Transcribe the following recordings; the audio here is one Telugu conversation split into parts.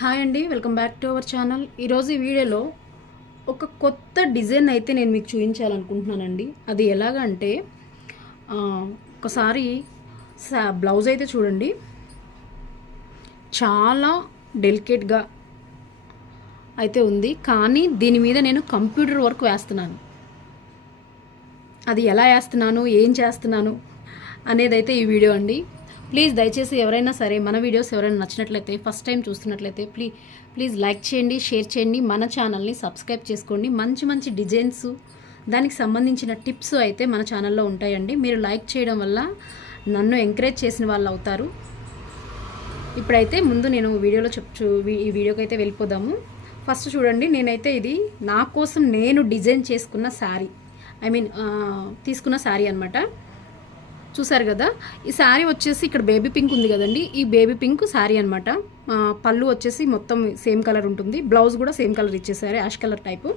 హాయ్ అండి welcome back to our channel. ఈరోజు ఈ వీడియోలో ఒక కొత్త డిజైన్ అయితే నేను మీకు చూపించాలనుకుంటున్నానండి. అది ఎలాగంటే ఒకసారి సా- బ్లౌజ్ అయితే చూడండి. చాలా డెలికేట్గా అయితే ఉంది. కానీ దీని మీద నేను కంప్యూటర్ వర్క్ వేస్తున్నాను. అది ఎలా వేస్తున్నాను ఏం చేస్తున్నాను అనేది అయితే ఈ వీడియో అండి. ప్లీజ్ దయచేసి ఎవరైనా సరే మన వీడియోస్ ఎవరైనా నచ్చినట్లయితే ఫస్ట్ టైం చూస్తున్నట్లయితే ప్లీజ్ ప్లీజ్ లైక్ చేయండి షేర్ చేయండి మన ఛానల్ని సబ్స్క్రైబ్ చేసుకోండి. మంచి మంచి డిజైన్స్ దానికి సంబంధించిన టిప్స్ అయితే మన ఛానల్లో ఉంటాయండి. మీరు లైక్ చేయడం వల్ల నన్ను ఎంకరేజ్ చేసిన వాళ్ళు అవుతారు. ఇప్పుడైతే ముందు నేను వీడియోలో చెప్పు ఈ వీడియోకి అయితే వెళ్ళిపోదాము. ఫస్ట్ చూడండి నేనైతే ఇది నా కోసం నేను డిజైన్ చేసుకున్న శారీ ఐ మీన్ తీసుకున్న శారీ అనమాట చూసారు కదా? ఈ శారీ వచ్చేసి ఇక్కడ బేబీ పింక్ ఉంది కదండి. ఈ బేబీ పింక్ శారీ అనమాట పళ్ళు వచ్చేసి మొత్తం సేమ్ కలర్ ఉంటుంది. బ్లౌజ్ కూడా సేమ్ కలర్ ఇచ్చేసారు యాష్ కలర్ టైపు.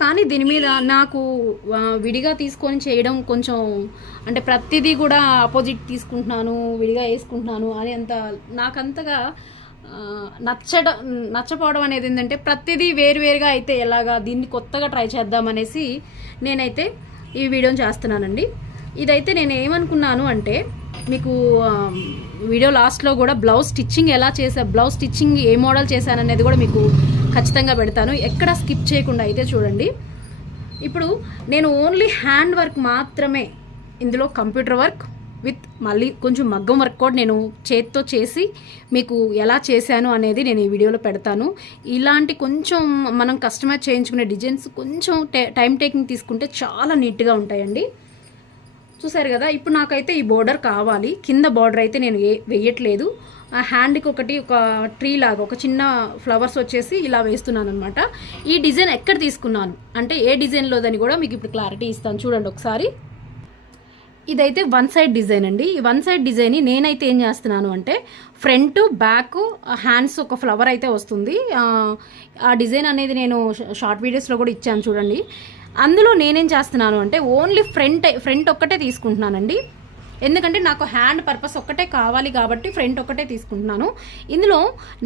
కానీ దీని మీద నాకు విడిగా తీసుకొని చేయడం కొంచెం అంటే ప్రతిదీ కూడా ఆపోజిట్ తీసుకుంటున్నాను విడిగా వేసుకుంటున్నాను అని అంత నాకంతగా నచ్చడం నచ్చపోవడం అనేది ఏంటంటే ప్రతిదీ వేరువేరుగా అయితే ఎలాగా దీన్ని కొత్తగా ట్రై చేద్దామనేసి నేనైతే ఈ వీడియోని చేస్తున్నానండి. ఇదైతే నేను ఏమనుకున్నాను అంటే మీకు వీడియో లాస్ట్లో కూడా బ్లౌజ్ స్టిచ్చింగ్ ఎలా చేసా బ్లౌజ్ స్టిచ్చింగ్ ఏ మోడల్ చేశాననేది కూడా మీకు ఖచ్చితంగా పెడతాను. ఎక్కడ స్కిప్ చేయకుండా అయితే చూడండి. ఇప్పుడు నేను ఓన్లీ హ్యాండ్ వర్క్ మాత్రమే ఇందులో కంప్యూటర్ వర్క్ విత్ మళ్ళీ కొంచెం మగ్గం వర్క్ కూడా నేను చేత్తో చేసి మీకు ఎలా చేశాను అనేది నేను ఈ వీడియోలో పెడతాను. ఇలాంటి కొంచెం మనం కస్టమైజ్ చేయించుకునే డిజైన్స్ కొంచెం టైం టేకింగ్ తీసుకుంటే చాలా నీట్గా ఉంటాయండి. చూసారు కదా ఇప్పుడు నాకైతే ఈ బోర్డర్ కావాలి. కింద బార్డర్ అయితే నేను వేయట్లేదు. ఆ హ్యాండ్కి ఒకటి ఒక ట్రీ లాగా ఒక చిన్న ఫ్లవర్స్ వచ్చేసి ఇలా వేస్తున్నాను అనమాట ఈ డిజైన్ ఎక్కడ తీసుకున్నాను? అంటే ఏ డిజైన్లోదని కూడా మీకు ఇప్పుడు క్లారిటీ ఇస్తాను. చూడండి ఒకసారి. ఇదైతే వన్ సైడ్ డిజైన్ అండి. ఈ వన్ సైడ్ డిజైన్ నేనైతే ఏం చేస్తున్నాను అంటే ఫ్రంట్ బ్యాక్ హ్యాండ్స్ ఒక ఫ్లవర్ అయితే వస్తుంది. ఆ డిజైన్ అనేది నేను షార్ట్ వీడియోస్లో కూడా ఇచ్చాను చూడండి. అందులో నేనేం చేస్తున్నాను అంటే ఓన్లీ ఫ్రంట్ ఫ్రంట్ ఒక్కటే తీసుకుంటున్నానండి. ఎందుకంటే నాకు హ్యాండ్ పర్పస్ ఒక్కటే కావాలి కాబట్టి ఫ్రంట్ ఒక్కటే తీసుకుంటున్నాను. ఇందులో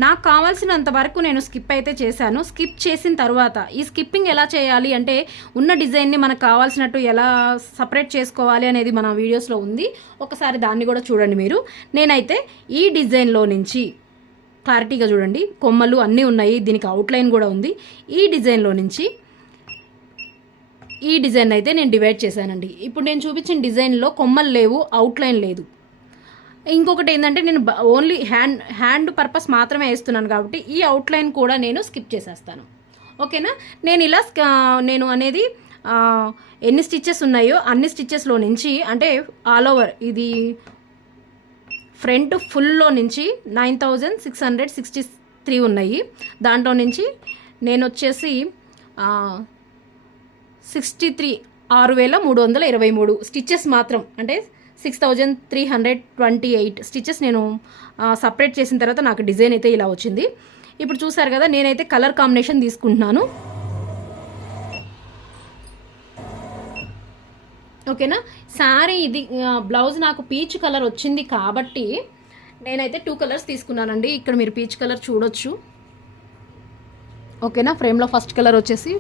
నాకు కావాల్సినంత వరకు నేను స్కిప్ అయితే చేశాను. స్కిప్ చేసిన తర్వాత ఈ స్కిప్పింగ్ ఎలా చేయాలి అంటే ఉన్న డిజైన్ని మనకు కావాల్సినట్టు ఎలా సపరేట్ చేసుకోవాలి అనేది మన వీడియోస్లో ఉంది. ఒకసారి దాన్ని కూడా చూడండి మీరు. నేనైతే ఈ డిజైన్లో నుంచి క్లారిటీగా చూడండి. కొమ్మలు అన్నీ ఉన్నాయి. దీనికి అవుట్లైన్ కూడా ఉంది. ఈ డిజైన్లో నుంచి ఈ డిజైన్ అయితే నేను డివైడ్ చేశానండి. ఇప్పుడు నేను చూపించిన డిజైన్లో కొమ్మలు లేవు అవుట్లైన్ లేదు. ఇంకొకటి ఏంటంటే నేను బ- ఓన్లీ హ్యాండ్ హ్యాండ్ పర్పస్ మాత్రమే వేస్తున్నాను కాబట్టి ఈ అవుట్లైన్ కూడా నేను స్కిప్ చేసేస్తాను. ఓకేనా? నేను ఇలా నేను అనేది ఎన్ని స్టిచ్చెస్ ఉన్నాయో అన్ని స్టిచ్చెస్లో నుంచి అంటే ఆల్ ఓవర్ ఇది ఫ్రంట్ ఫుల్లో నుంచి nine thousand six hundred sixty three ఉన్నాయి. దాంట్లో నుంచి నేను వచ్చేసి సిక్స్టీ త్రీ ఆరు వేల మూడు వందల ఇరవై మూడు స్టిచ్చెస్ మాత్రం అంటే six thousand three hundred twenty eight stitches నేను సపరేట్ చేసిన తర్వాత నాకు డిజైన్ అయితే ఇలా వచ్చింది. ఇప్పుడు చూసారు కదా నేనైతే కలర్ కాంబినేషన్ తీసుకుంటున్నాను. ఓకేనా? శారీ ఇది బ్లౌజ్ నాకు పీచ్ కలర్ వచ్చింది కాబట్టి నేనైతే టూ కలర్స్ తీసుకున్నానండి. ఇక్కడ మీరు పీచ్ కలర్ చూడొచ్చు. ఓకేనా? ఫ్రేమ్లో ఫస్ట్ కలర్ వచ్చేసి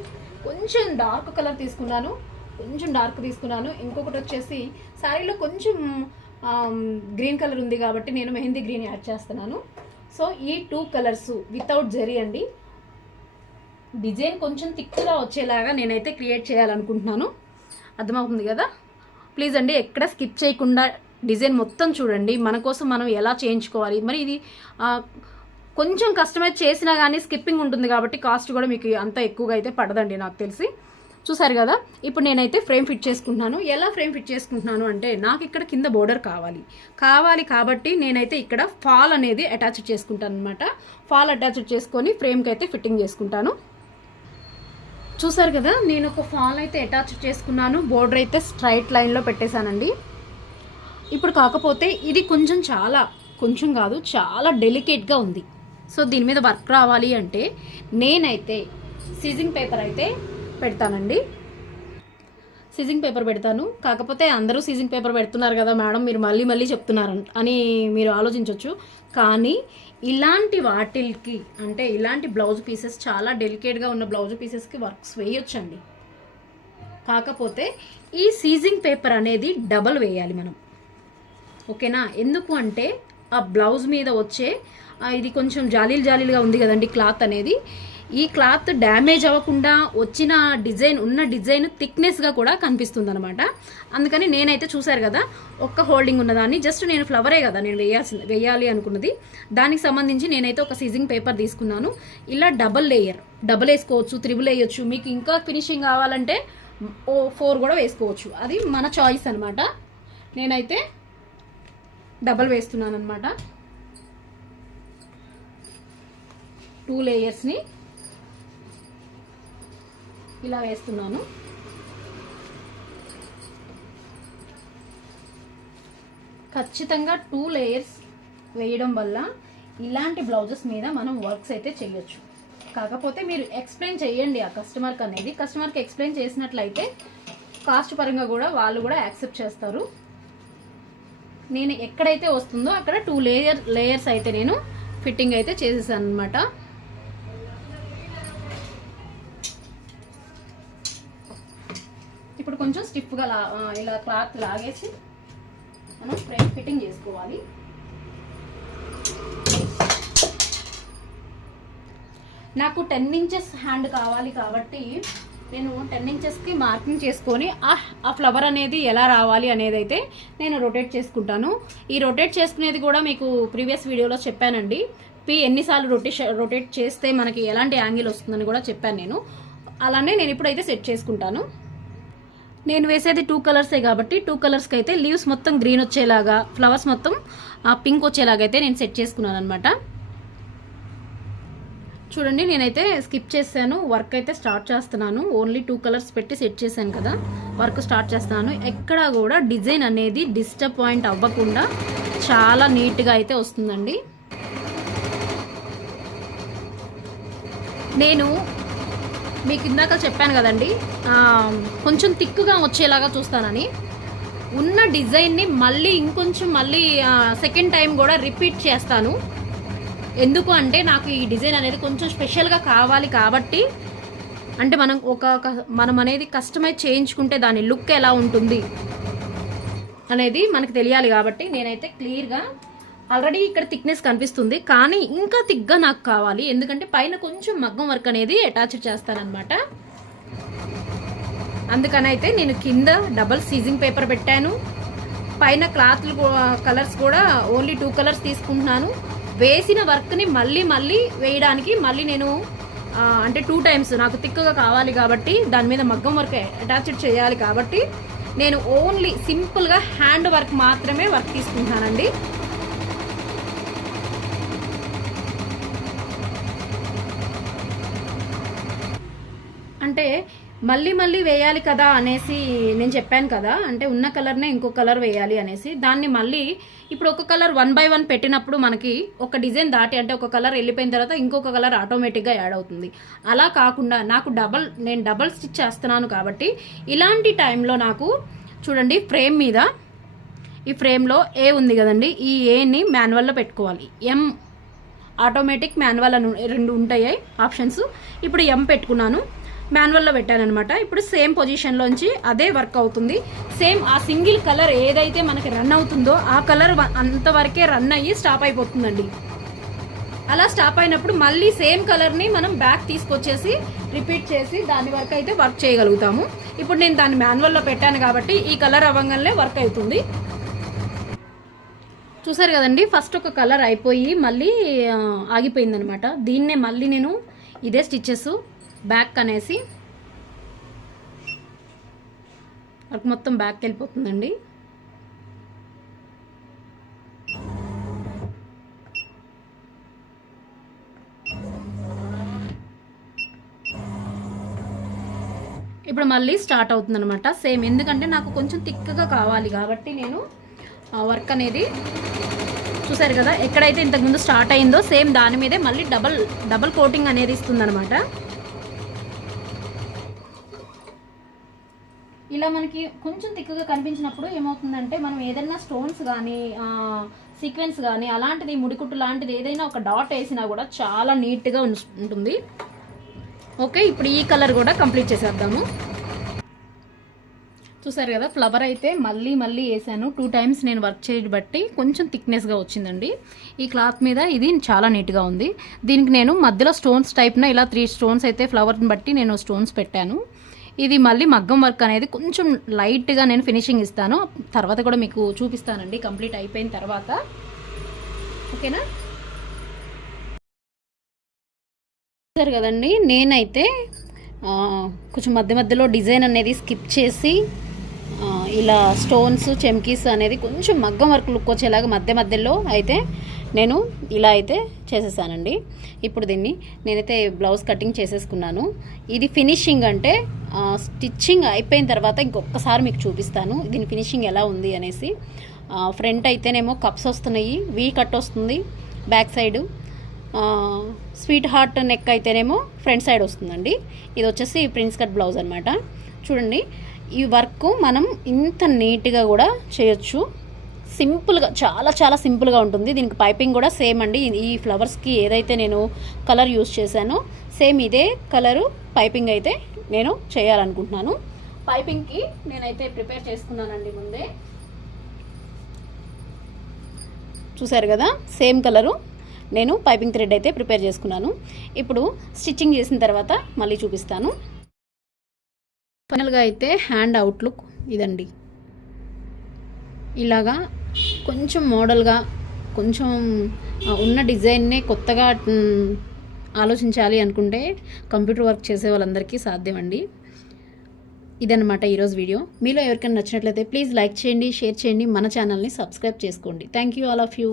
కొంచెం డార్క్ కలర్ తీసుకున్నాను కొంచెం డార్క్ తీసుకున్నాను. ఇంకొకటి వచ్చేసి శారీలో కొంచెం గ్రీన్ కలర్ ఉంది కాబట్టి నేను మెహందీ గ్రీన్ యాడ్ చేస్తున్నాను. సో ఈ టూ కలర్స్ వితౌట్ జరీ అండి. డిజైన్ కొంచెం థిక్గా వచ్చేలాగా నేనైతే క్రియేట్ చేయాలనుకుంటున్నాను. అర్థమవుతుంది కదా? ప్లీజ్ అండి ఎక్కడ స్కిప్ చేయకుండా డిజైన్ మొత్తం చూడండి. మన కోసం మనం ఎలా చేయించుకోవాలి? మరి ఇది కొంచెం కస్టమైజ్ చేసినా కానీ స్కిప్పింగ్ ఉంటుంది కాబట్టి కాస్ట్ కూడా మీకు అంత ఎక్కువగా అయితే పడదండి నాకు తెలిసి. చూసారు కదా? ఇప్పుడు నేనైతే ఫ్రేమ్ ఫిట్ చేసుకుంటున్నాను. ఎలా ఫ్రేమ్ ఫిట్ చేసుకుంటున్నాను అంటే నాకు ఇక్కడ కింద బోర్డర్ కావాలి. కావాలి కాబట్టి నేనైతే ఇక్కడ ఫాల్ అనేది అటాచ్ చేసుకుంటాను అనమాట ఫాల్ అటాచ్ చేసుకొని ఫ్రేమ్కి అయితే ఫిట్టింగ్ చేసుకుంటాను. చూసారు కదా? నేను ఒక ఫాల్ అయితే అటాచ్ చేసుకున్నాను. బోర్డర్ అయితే స్ట్రైట్ లైన్లో పెట్టేశానండి. ఇప్పుడు కాకపోతే ఇది కొంచెం చాలా కొంచెం కాదు చాలా డెలికేట్గా ఉంది. సో దీని మీద వర్క్ రావాలి అంటే నేనైతే సీజింగ్ పేపర్ అయితే పెడతానండి. సీజింగ్ పేపర్ పెడతాను. కాకపోతే అందరూ సీజింగ్ పేపర్ పెడుతున్నారు కదా మేడం మీరు మళ్ళీ మళ్ళీ చెప్తున్నారు అని మీరు ఆలోచించవచ్చు కానీ ఇలాంటి వాటిల్కి అంటే ఇలాంటి బ్లౌజ్ పీసెస్ చాలా డెలికేట్గా ఉన్న బ్లౌజ్ పీసెస్కి వర్క్స్ వేయొచ్చండి. కాకపోతే ఈ సీజింగ్ పేపర్ అనేది డబల్ వేయాలి మనం. ఓకేనా? ఎందుకు అంటే ఆ బ్లౌజ్ మీద వచ్చే ఇది కొంచెం జాలీలు జాలీలుగా ఉంది కదండి క్లాత్ అనేది. ఈ క్లాత్ డ్యామేజ్ అవ్వకుండా వచ్చిన డిజైన్ ఉన్న డిజైన్ థిక్నెస్గా కూడా కనిపిస్తుంది అనమాట అందుకని నేనైతే చూశారు కదా ఒక్క హోల్డింగ్ ఉన్నదాన్ని జస్ట్ నేను ఫ్లవరే కదా నేను వేయాల్సింది వేయాలి అనుకున్నది. దానికి సంబంధించి నేనైతే ఒక సీజింగ్ పేపర్ తీసుకున్నాను. ఇలా డబల్ లేయర్ డబల్ వేసుకోవచ్చు త్రిబుల్ వేయచ్చు. మీకు ఇంకా ఫినిషింగ్ కావాలంటే ఓ ఫోర్ కూడా వేసుకోవచ్చు. అది మన చాయిస్ అనమాట నేనైతే డబల్ వేస్తున్నాను అనమాట టూ లేయర్స్ని ఇలా వేస్తున్నాను. ఖచ్చితంగా టూ లేయర్స్ వేయడం వల్ల ఇలాంటి బ్లౌజెస్ మీద మనం వర్క్స్ అయితే చేయొచ్చు కాకపోతే మీరు ఎక్స్ప్లెయిన్ చేయండి ఆ కస్టమర్కి అనేది. కస్టమర్కి ఎక్స్ప్లెయిన్ చేసినట్లయితే కాస్ట్ పరంగా కూడా వాళ్ళు కూడా యాక్సెప్ట్ చేస్తారు. నేను ఎక్కడైతే వస్తుందో అక్కడ టూ లేయర్ లేయర్స్ అయితే నేను ఫిట్టింగ్ అయితే చేసేసాను అనమాట కొంచెం స్టిఫ్గా లా ఇలా క్లాత్ లాగేసి మనం ఫ్రంట్ ఫిట్టింగ్ చేసుకోవాలి. నాకు టెన్ ఇంచెస్ హ్యాండ్ కావాలి కాబట్టి నేను టెన్ ఇంచెస్కి మార్కింగ్ చేసుకొని ఆ ఆ ఫ్లవర్ అనేది ఎలా రావాలి అనేది అయితే నేను రొటేట్ చేసుకుంటాను. ఈ రొటేట్ చేసుకునేది కూడా మీకు ప్రీవియస్ వీడియోలో చెప్పానండి. పి ఎన్నిసార్లు రొటేషన్ రొటేట్ చేస్తే మనకి ఎలాంటి యాంగిల్ వస్తుందని కూడా చెప్పాను నేను. అలానే నేను ఇప్పుడైతే సెట్ చేసుకుంటాను. నేను వేసేది టూ కలర్సే కాబట్టి టూ కలర్స్కి అయితే లీవ్స్ మొత్తం గ్రీన్ వచ్చేలాగా ఫ్లవర్స్ మొత్తం పింక్ వచ్చేలాగా అయితే నేను సెట్ చేసుకున్నాను అనమాట చూడండి నేనైతే స్కిప్ చేశాను. వర్క్ అయితే స్టార్ట్ చేస్తున్నాను. ఓన్లీ టూ కలర్స్ పెట్టి సెట్ చేశాను కదా. వర్క్ స్టార్ట్ చేస్తున్నాను. ఎక్కడా కూడా డిజైన్ అనేది డిస్టర్బ్ పాయింట్ అవ్వకుండా చాలా నీట్గా అయితే వస్తుందండి. నేను మీకు ఇందాక చెప్పాను కదండి కొంచెం తిక్కుగా వచ్చేలాగా చూస్తానని. ఉన్న డిజైన్ని మళ్ళీ ఇంకొంచెం మళ్ళీ సెకండ్ టైం కూడా రిపీట్ చేస్తాను. ఎందుకు అంటే నాకు ఈ డిజైన్ అనేది కొంచెం స్పెషల్గా కావాలి కాబట్టి అంటే మనం ఒక ఒక- మనం అనేది కస్టమైజ్ చేయించుకుంటే దాని లుక్ ఎలా ఉంటుంది అనేది మనకు తెలియాలి కాబట్టి నేనైతే క్లియర్గా ఆల్రెడీ ఇక్కడ థిక్నెస్ కనిపిస్తుంది. కానీ ఇంకా థిక్గా నాకు కావాలి. ఎందుకంటే పైన కొంచెం మగ్గం వర్క్ అనేది అటాచ్ చేస్తానన్నమాట. అందుకని అయితే నేను కింద డబల్ సీజింగ్ పేపర్ పెట్టాను. పైన క్లాత్లు కలర్స్ కూడా ఓన్లీ టూ కలర్స్ తీసుకుంటున్నాను. వేసిన వర్క్ని మళ్ళీ మళ్ళీ వేయడానికి మళ్ళీ నేను అంటే టూ టైమ్స్ నాకు థిక్గా కావాలి కాబట్టి దాని మీద మగ్గం వర్క్ అటాచ్డ్ చేయాలి కాబట్టి నేను ఓన్లీ సింపుల్గా హ్యాండ్ వర్క్ మాత్రమే వర్క్ తీసుకుంటానండి అంటే మళ్ళీ మళ్ళీ వేయాలి కదా అనేసి నేను చెప్పాను కదా. అంటే ఉన్న కలర్నే ఇంకో కలర్ వేయాలి అనేసి. దాన్ని మళ్ళీ ఇప్పుడు ఒక కలర్ వన్ బై వన్ పెట్టినప్పుడు మనకి ఒక డిజైన్ దాటి అంటే ఒక కలర్ వెళ్ళిపోయిన తర్వాత ఇంకొక కలర్ ఆటోమేటిక్గా యాడ్ అవుతుంది. అలా కాకుండా నాకు డబల్ నేను డబల్ స్టిచ్ చేస్తున్నాను కాబట్టి ఇలాంటి టైంలో నాకు చూడండి ఫ్రేమ్ మీద ఈ ఫ్రేమ్లో ఏ ఉంది కదండి? ఈ ఏని మాన్యువల్లో పెట్టుకోవాలి. ఎం ఆటోమేటిక్ మాన్యువల్ అని రెండు ఉంటాయి ఆప్షన్స్. ఇప్పుడు ఎం పెట్టుకున్నాను. మాన్యువల్లో పెట్టానమాట ఇప్పుడు సేమ్ పొజిషన్లోంచి అదే వర్క్ అవుతుంది. సేమ్ ఆ సింగిల్ కలర్ ఏదైతే మనకి రన్ అవుతుందో ఆ కలర్ అంతవరకే రన్ అయ్యి స్టాప్ అయిపోతుందండి. అలా స్టాప్ అయినప్పుడు మళ్ళీ సేమ్ కలర్ని మనం బ్యాక్ తీసుకొచ్చేసి రిపీట్ చేసి దాని వరకు అయితే వర్క్ చేయగలుగుతాము. ఇప్పుడు నేను దాన్ని మాన్యువల్లో పెట్టాను కాబట్టి ఈ కలర్ అవ్వగానే వర్క్ అవుతుంది. చూసారు కదండి ఫస్ట్ ఒక కలర్ అయిపోయి మళ్ళీ ఆగిపోయిందనమాట దీన్నే మళ్ళీ నేను ఇదే స్టిచ్చెస్ బ్యాక్ అనేసి వర్క్ మొత్తం బ్యాక్ వెళ్ళిపోతుందండి. ఇప్పుడు మళ్ళీ స్టార్ట్ అవుతుంది అనమాట సేమ్ ఎందుకంటే నాకు కొంచెం తిక్కగా కావాలి కాబట్టి నేను ఆ వర్క్ అనేది చూసారు కదా ఎక్కడైతే ఇంతకుముందు స్టార్ట్ అయిందో సేమ్ దాని మీదే మళ్ళీ డబల్ డబల్ కోటింగ్ అనేది ఇస్తుందనమాట ఇలా మనకి కొంచెం తిక్కుగా కనిపించినప్పుడు ఏమవుతుందంటే మనం ఏదైనా స్టోన్స్ కానీ సీక్వెన్స్ కానీ అలాంటిది ముడికుట్టు లాంటిది ఏదైనా ఒక డాట్ వేసినా కూడా చాలా నీట్గా ఉం- ఉంటుంది. ఓకే ఇప్పుడు ఈ కలర్ కూడా కంప్లీట్ చేసేద్దాము. చూసారు కదా ఫ్లవర్ అయితే మళ్ళీ మళ్ళీ వేసాను. టూ టైమ్స్ నేను వర్క్ చేయడం బట్టి కొంచెం థిక్నెస్గా వచ్చిందండి. ఈ క్లాత్ మీద ఇది చాలా నీట్గా ఉంది. దీనికి నేను మధ్యలో స్టోన్స్ టైప్న ఇలా త్రీ స్టోన్స్ అయితే ఫ్లవర్ని బట్టి నేను స్టోన్స్ పెట్టాను. ఇది మళ్ళీ మగ్గం వర్క్ అనేది కొంచెం లైట్గా నేను ఫినిషింగ్ ఇస్తాను. తర్వాత కూడా మీకు చూపిస్తానండి. కంప్లీట్ అయిపోయిన తర్వాత. ఓకేనా? చూసారు కదండి నేనైతే కొంచెం మధ్య మధ్యలో డిజైన్ అనేది స్కిప్ చేసి ఇలా స్టోన్స్ చెమ్కీస్ అనేది కొంచెం మగ్గం వర్క్ లుక్ వచ్చేలాగా మధ్య మధ్యలో అయితే నేను ఇలా అయితే చేసేసానండి. ఇప్పుడు దీన్ని నేనైతే బ్లౌజ్ కటింగ్ చేసేసుకున్నాను. ఇది ఫినిషింగ్ అంటే స్టిచ్చింగ్ అయిపోయిన తర్వాత ఇంకొకసారి మీకు చూపిస్తాను. దీని ఫినిషింగ్ ఎలా ఉంది అనేసి. ఫ్రంట్ అయితేనేమో కప్స్ వస్తున్నాయి వీ కట్ వస్తుంది back side. Sweetheart neck అయితేనేమో ఫ్రంట్ సైడ్ వస్తుందండి. ఇది వచ్చేసి ప్రిన్స్ కట్ బ్లౌజ్ అనమాట చూడండి ఈ వర్క్ మనం ఇంత నీట్గా కూడా చేయొచ్చు. సింపుల్గా చాలా చాలా సింపుల్గా ఉంటుంది. దీనికి పైపింగ్ కూడా సేమ్ అండి. ఈ ఫ్లవర్స్కి ఏదైతే నేను కలర్ యూస్ చేశానో సేమ్ ఇదే కలరు పైపింగ్ అయితే నేను చేయాలనుకుంటున్నాను. పైపింగ్కి నేనైతే ప్రిపేర్ చేసుకున్నానండి ముందే. చూసారు కదా? సేమ్ కలరు నేను పైపింగ్ థ్రెడ్ అయితే ప్రిపేర్ చేసుకున్నాను. ఇప్పుడు స్టిచ్చింగ్ చేసిన తర్వాత మళ్ళీ చూపిస్తాను. ఫైనల్గా అయితే హ్యాండ్ అవుట్లుక్ ఇదండి. ఇలాగా కొంచెం మోడల్గా కొంచెం ఉన్న డిజైన్నే కొత్తగా ఆలోచించాలి అనుకుంటే కంప్యూటర్ వర్క్ చేసే వాళ్ళందరికీ సాధ్యం అండి ఇదన్నమాట ఈరోజు వీడియో. మీలో ఎవరికైనా నచ్చినట్లయితే ప్లీజ్ లైక్ చేయండి షేర్ చేయండి మన ఛానల్ని సబ్స్క్రైబ్ చేసుకోండి. Thank you all of you.